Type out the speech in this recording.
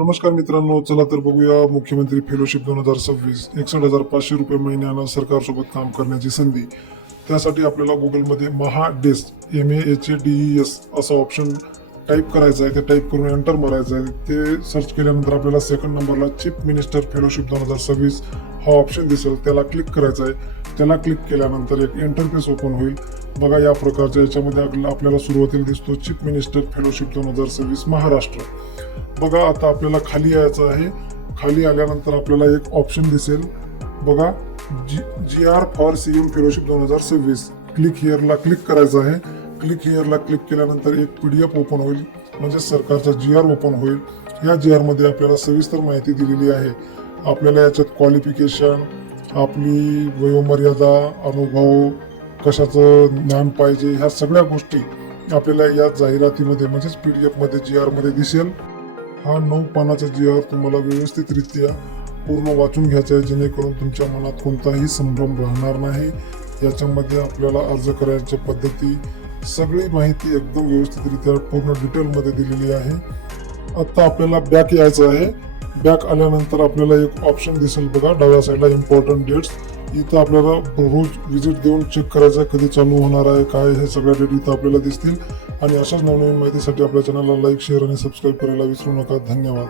नमस्कार मित्रांनो, चला तर बघूया मुख्यमंत्री फेलोशिप 2026 61,500 रुपये महिन्यानं सरकारसोबत काम करण्याची संधी. त्यासाठी आपल्याला गुगलमध्ये महाडेस्क MAHADES असा ऑप्शन टाईप करायचा आहे. ते टाईप करून एंटर मारायचं आहे. ते सर्च केल्यानंतर आपल्याला सेकंड नंबरला चीफ मिनिस्टर फेलोशिप 2026 हा ऑप्शन दिसेल. त्याला क्लिक करायचं आहे. त्याला क्लिक केल्यानंतर एक इंटरफेस ओपन होईल. बघा या प्रकारच्या याच्यामध्ये आपल्याला सुरुवातीला दिसतो चीफ मिनिस्टर फेलोशिप 2026 महाराष्ट्र. बघा आता आपल्याला खाली यायचं आहे. खाली आल्यानंतर आपल्याला एक ऑप्शन दिसेल. बघा GR for CM fellowship 2026. Click हिअरला क्लिक करायचं आहे. क्लिक हिअरला क्लिक केल्यानंतर एक PDF ओपन होईल, म्हणजे सरकारचा GR ओपन होईल. या GR मध्ये आपल्याला सविस्तर माहिती दिलेली आहे. आपल्याला याच्यात क्वालिफिकेशन, आपली वयोमर्यादा, अनुभव, कशाचं ज्ञान पाहिजे, ह्या सगळ्या गोष्टी आपल्याला या जाहिरातीमध्ये म्हणजेच PDF मध्ये GR मध्ये दिसेल. हा 9 पानाचा GR तुम्हाला व्यवस्थितरित्या पूर्ण वाचून घ्यायचा आहे, जेणेकरून तुमच्या मनात कोणताही संभ्रम राहणार नाही. याच्यामध्ये आपल्याला अर्ज करायच्या पद्धती, सगळी माहिती एकदम व्यवस्थितरित्या पूर्ण डिटेलमध्ये दिलेली आहे. आता आपल्याला बॅक यायचं आहे. बॅक आल्यानंतर आपल्याला एक ऑप्शन दिसेल बघा डाव्या साईडला इम्पॉर्टंट डेट्स. इथं आपल्याला रोज विजिट देऊन चेक करायचं आहे कधी चालू होणार आहे काय, हे सगळ्या डेट इथं आपल्याला दिसतील. आणि अशाच नवनवीन माहितीसाठी आपल्या चॅनलला लाईक, शेअर आणि सबस्क्राईब करायला विसरू नका. धन्यवाद.